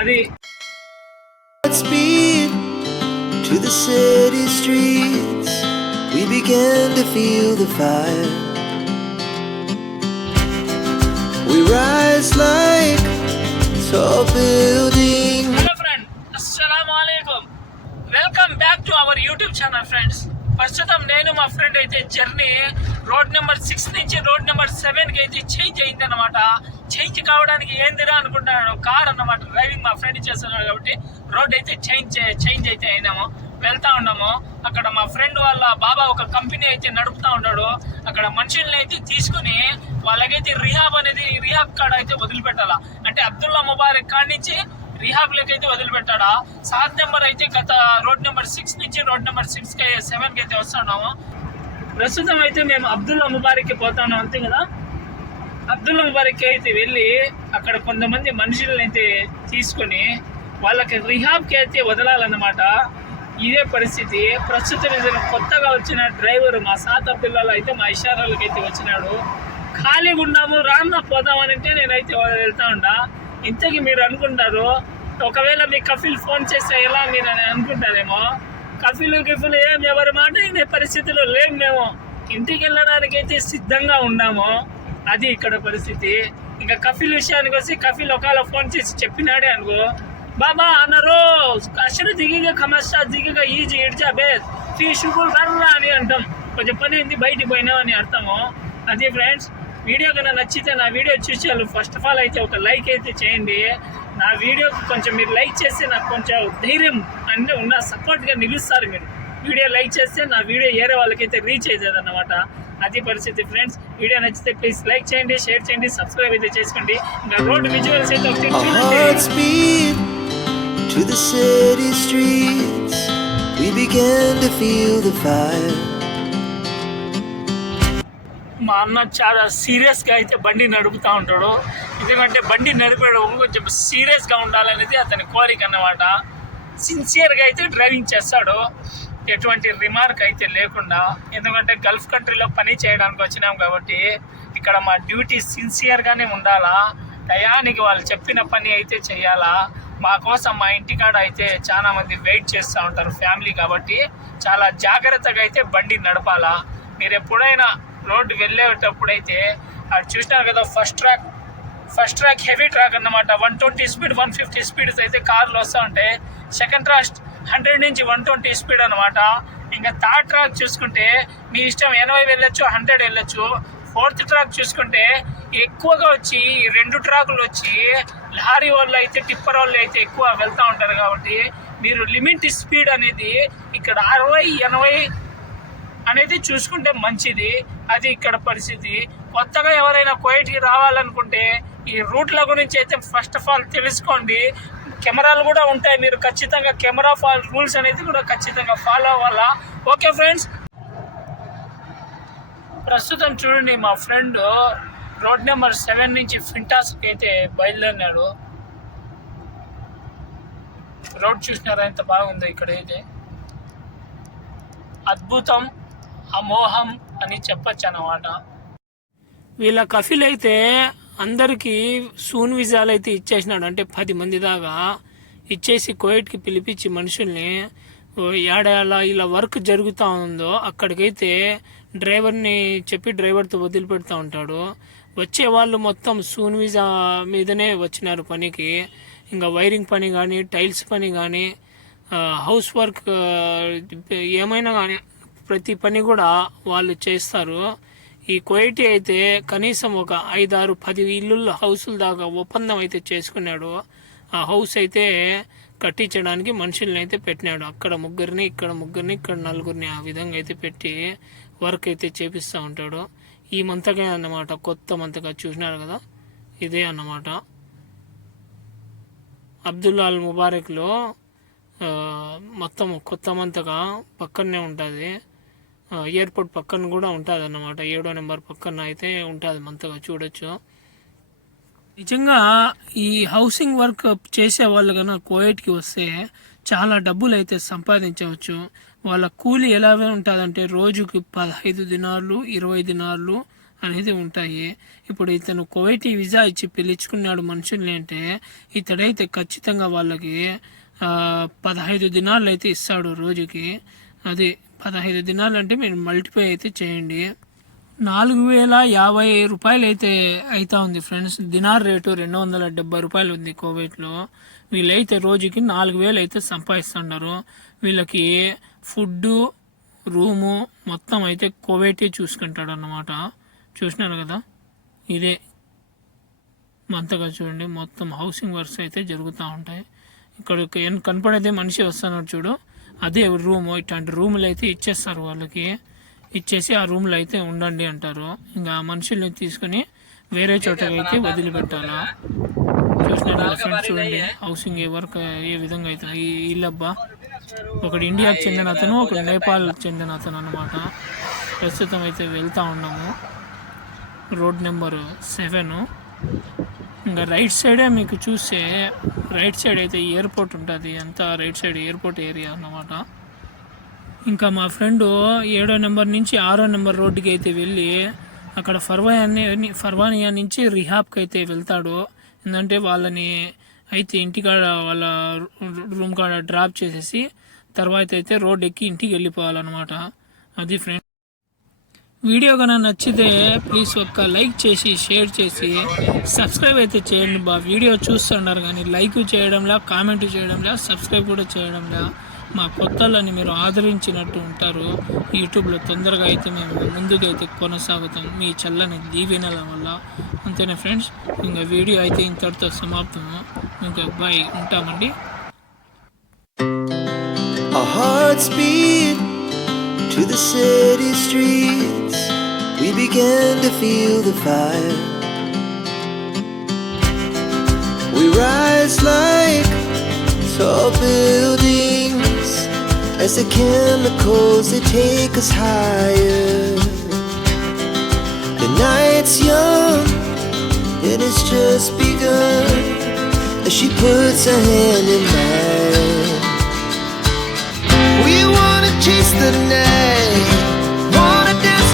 అది Speed to the city streets, we began to feel the fire. We rise like tall buildings. Hello friend, అస్సలాము అలైకుం. Welcome back to our YouTube channel friends. ప్రస్తుతం నేను మా friend అయితే journey road number 6 నుంచి road number 7కి అయితే change అయింది అనమాట. చేంజ్ కావడానికి ఏందిరా అనుకుంటున్నాను, కార్ అన్నమాట. డ్రైవింగ్ మా ఫ్రెండ్ చేస్తున్నాడు కాబట్టి రోడ్ అయితే చేంజ్ అయితే అయినాము, వెళ్తా ఉన్నాము. అక్కడ మా ఫ్రెండ్ వాళ్ళ బాబా ఒక కంపెనీ అయితే నడుపుతా ఉన్నాడు. అక్కడ మనుషుల్ని అయితే తీసుకుని వాళ్ళకైతే రిహాబ్ కాడ అయితే వదిలిపెట్టాలా. అంటే అబ్దుల్లా ముబారక్ కాడ నుంచి రిహాబ్ లకి అయితే వదిలిపెట్టాడా. 7 నెంబర్ అయితే గత రోడ్ నెంబర్ 6 నుంచి రోడ్ నెంబర్ 7కి అయితే వస్తున్నాము. ప్రస్తుతం అయితే మేము అబ్దుల్లా ముబారక్కి పోతున్నాం, అంతే కదా. అబ్దుల్లా ముబారక్కి అయితే వెళ్ళి అక్కడ కొంతమంది మనుషులను అయితే తీసుకొని వాళ్ళకి రిహాబ్కి అయితే వదలాలన్నమాట. ఇదే పరిస్థితి. ప్రస్తుతం ఇద్దరు కొత్తగా వచ్చిన డ్రైవర్ మా సాత్ అబ్దుల్లాలో అయితే మా ఇషారాలకి అయితే వచ్చినాడు. ఖాళీగా ఉన్నాము, రామ్నా పోదామని అంటే నేనైతే వెళ్తా ఉండా. ఇంతకీ మీరు అనుకుంటారు, ఒకవేళ మీ కఫిల్ ఫోన్ చేస్తే ఎలా మీరు అని అనుకుంటారేమో. కఫిల్ ఏం ఎవరి మాట వినే పరిస్థితిలో లేము. మేము ఇంటికి వెళ్ళడానికి అయితే సిద్ధంగా ఉన్నాము. అది ఇక్కడ పరిస్థితి. ఇంకా కఫిల్ విషయానికి వచ్చి కఫిల్ ఒకవేళ ఫోన్ చేసి చెప్పినాడే అనుకో, బాబా అన్నారు అసలు దిగిగా కమస్టా దిగిగా ఈజీ ఇడ్చా బేస్ ఫీ షుగుల్ కర్రా అని అంటాం. కొంచెం పని ఏంది బయటికి పోయినామని అర్థము. అదే ఫ్రెండ్స్, వీడియో కన్నా నచ్చితే నా వీడియో చూసేవాళ్ళు ఫస్ట్ ఆఫ్ ఆల్ అయితే ఒక లైక్ అయితే చేయండి. నా వీడియోకి కొంచెం మీరు లైక్ చేస్తే నాకు కొంచెం ధైర్యం అంటే ఉన్న సపోర్ట్గా నిలుస్తారు. మీరు వీడియో లైక్ చేస్తే నా వీడియో వేరే వాళ్ళకైతే రీచ్ అవుతుంది అన్నమాట. అది పరిస్థితి ఫ్రెండ్స్. వీడియో నచ్చితే ప్లీజ్ లైక్ చేయండి, షేర్ చేయండి, సబ్స్క్రైబ్ అయితే చేసుకోండి. ఇంకా రోడ్ విజువల్స్ అయితే ఒకటి చూడండి. To the city streets, we began to feel the fire. మా అన్న చాలా సీరియస్గా అయితే బండి నడుపుతూ ఉంటాడు. ఎందుకంటే బండి నడిపేటప్పుడు కొంచెం సీరియస్గా ఉండాలనేది అతని కోరిక అన్నమాట. సిన్సియర్గా అయితే డ్రైవింగ్ చేస్తాడు, ఎటువంటి రిమార్క్ అయితే లేకుండా. ఎందుకంటే గల్ఫ్ కంట్రీలో పని చేయడానికి వచ్చినాం కాబట్టి ఇక్కడ మా డ్యూటీ సిన్సియర్గానే ఉండాలా. టయానికి వాళ్ళు చెప్పిన పని అయితే చేయాలా. మా కోసం మా ఇంటికాడ అయితే చాలా మంది వెయిట్ చేస్తూ ఉంటారు, ఫ్యామిలీ కాబట్టి చాలా జాగ్రత్తగా అయితే బండి నడపాలా. మీరు ఎప్పుడైనా రోడ్డు వెళ్ళేటప్పుడైతే అది చూసినారు కదా, ఫస్ట్ ట్రాక్ హెవీ ట్రాక్ అన్నమాట. 120 స్పీడ్ 150 స్పీడ్స్ అయితే కార్లు వస్తూ ఉంటాయి. సెకండ్ ట్రాక్ 100 నుంచి 120 స్పీడ్ అనమాట. ఇంకా థర్డ్ ట్రాక్ చూసుకుంటే మీ ఇష్టం 80 వెళ్ళొచ్చు, 100 వెళ్ళొచ్చు. ఫోర్త్ ట్రాక్ చూసుకుంటే ఎక్కువగా వచ్చి 2 ట్రాకులు వచ్చి లారీ వాళ్ళు అయితే టిప్పర్ వాళ్ళు అయితే ఎక్కువ వెళ్తూ ఉంటారు. కాబట్టి మీరు లిమిట్ స్పీడ్ అనేది ఇక్కడ 60-80 అనేది చూసుకుంటే మంచిది. అది ఇక్కడ పరిస్థితి. కొత్తగా ఎవరైనా కువైట్కి రావాలనుకుంటే ఈ రూట్ల గురించి అయితే ఫస్ట్ ఆఫ్ ఆల్ తెలుసుకోండి. కెమెరాలు కూడా ఉంటాయి, మీరు ఖచ్చితంగా కెమెరా రూల్స్ అనేది కూడా ఖచ్చితంగా ఫాలో అవ్వాలా. ఓకే ఫ్రెండ్స్, ప్రస్తుతం చూడండి మా ఫ్రెండ్ రోడ్ నెంబర్ 7 నుంచి ఫింటాస్కి అయితే బయలుదేరినాడు. రోడ్ చూసినారా ఎంత బాగుందో. ఇక్కడైతే అద్భుతం, అమోహం అని చెప్పచ్చు అన్నమాట. వీళ్ళ కఫిల్ అయితే అందరికీ సూన్ విజాలు అయితే ఇచ్చేసినాడు. అంటే 10 మంది దాకా ఇచ్చేసి కువైట్కి పిలిపించి మనుషుల్ని ఏడాలా ఇలా వర్క్ జరుగుతూ ఉందో అక్కడికైతే డ్రైవర్ని చెప్పి డ్రైవర్తో వదిలిపెడుతూ ఉంటాడు. వచ్చే వాళ్ళు మొత్తం సూన్ వీజా మీదనే వచ్చినారు పనికి. ఇంకా వైరింగ్ పని కానీ, టైల్స్ పని కానీ, హౌస్ వర్క్ ఏమైనా కానీ ప్రతి పని కూడా వాళ్ళు చేస్తారు. ఈ కువైటీ అయితే కనీసం ఒక 5-6-10 ఇల్లుల హౌసుల దాకా ఒప్పందం అయితే చేసుకున్నాడు. ఆ హౌస్ అయితే కట్టించడానికి మనుషుల్ని అయితే పెట్టినాడు. అక్కడ 3 ఇక్కడ 3 ఇక్కడ 4 ఆ విధంగా అయితే పెట్టి వర్క్ అయితే చేపిస్తూ ఉంటాడు. ఈ మంతగా అన్నమాట, కొత్త మంతగా చూసినారు కదా, ఇదే అన్నమాట. అబ్దుల్లా అల్ ముబారక్లో మొత్తం కొత్త మంతగా పక్కనే ఉంటుంది. ఎయిర్పోర్ట్ పక్కన కూడా ఉంటుంది అన్నమాట. 7వ నెంబర్ పక్కన అయితే ఉంటుంది మంతగా, చూడొచ్చు. నిజంగా ఈ హౌసింగ్ వర్క్ చేసే వాళ్ళు కన్నా కువైట్కి వస్తే చాలా డబ్బులు అయితే సంపాదించవచ్చు. వాళ్ళ కూలీ ఎలా ఉంటుందంటే రోజుకి 15 దినార్లు 20 దినార్లు అనేది ఉంటాయి. ఇప్పుడు ఇతను కువైటీ వీసా ఇచ్చి పిలుచుకున్నాడు మనుషుల్ని అంటే ఇతడైతే ఖచ్చితంగా వాళ్ళకి 15 దినాలు అయితే ఇస్తాడు రోజుకి. అది 15 దినాలు అంటే మీరు మల్టిప్లై అయితే చేయండి. 4050 రూపాయలు అయితే అవుతా ఉంది ఫ్రెండ్స్. దినార్ రేటు 270 రూపాయలు ఉంది కువైట్లో. వీళ్ళైతే రోజుకి 4000 అయితే సంపాదిస్తున్నారు. వీళ్ళకి ఫుడ్ రూము మొత్తం అయితే కువైటే చూసుకుంటాడు అన్నమాట. చూసినారు కదా, ఇదే మంతగా చూడండి, మొత్తం హౌసింగ్ వర్క్స్ అయితే జరుగుతూ ఉంటాయి. ఇక్కడ కనపడేదే మనిషి వస్తున్నాడు చూడు, అదే రూము. ఇట్లాంటి రూములు అయితే ఇచ్చేస్తారు వాళ్ళకి. ఇచ్చేసి ఆ రూమ్లో అయితే ఉండండి అంటారు. ఇంకా మనుషుల్ని తీసుకుని వేరే చోటకి అయితే వదిలిపెట్టాలా. చూసినారు కదా ఫ్రెండ్స్, చూడండి హౌసింగ్ ఏ వర్క్ ఏ విధంగా అయితే. ఈ ఇల్లబ్బా ఒకడు ఇండియాకి చెందిన అతను, ఒకడు నేపాల్ చెందిన అతను అనమాట. ప్రస్తుతం అయితే వెళ్తూ ఉన్నాము రోడ్ నెంబర్ 7. ఇంకా రైట్ సైడే మీకు చూస్తే రైట్ సైడ్ అయితే ఎయిర్పోర్ట్ ఉంటుంది. అంతా రైట్ సైడ్ ఎయిర్పోర్ట్ ఏరియా అన్నమాట. ఇంకా మా ఫ్రెండ్ 7వ నెంబర్ నుంచి 6వ నెంబర్ రోడ్డుకి అయితే వెళ్ళి అక్కడ ఫర్వానియా నుంచి రిహాబ్కి అయితే వెళ్తాడు. ఎందుకంటే వాళ్ళని అయితే ఇంటికాడ వాళ్ళ రూమ్ కాడ డ్రాప్ చేసేసి తర్వాత అయితే రోడ్ ఎక్కి ఇంటికి వెళ్ళిపోవాలన్నమాట. అది ఫ్రెండ్, వీడియో కన్నా నచ్చితే ప్లీజ్ ఒక్క లైక్ చేసి షేర్ చేసి సబ్స్క్రైబ్ అయితే చేయండి బా. వీడియో చూస్తున్నారు కానీ లైక్ చేయడంలా, కామెంట్ చేయడంలా, సబ్స్క్రైబ్ కూడా చేయడంలా. మా కొత్తలని మీరు ఆదరించినట్టు ఉంటారు. యూట్యూబ్లో తొందరగా అయితే మేము ముందుకైతే కొనసాగుతాం మీ చల్లని దీవెనల వల్ల. అంతేనా ఫ్రెండ్స్, ఇంకా వీడియో అయితే ఇంతటితో సమాప్తము. ఇంకా బాయ్, ఉంటామండి. Our hearts beat to the city streets. We began to feel the fire. We rise like tall buildings as the chemicals they take us higher. The night's young and it's just begun as she puts her hand in mine.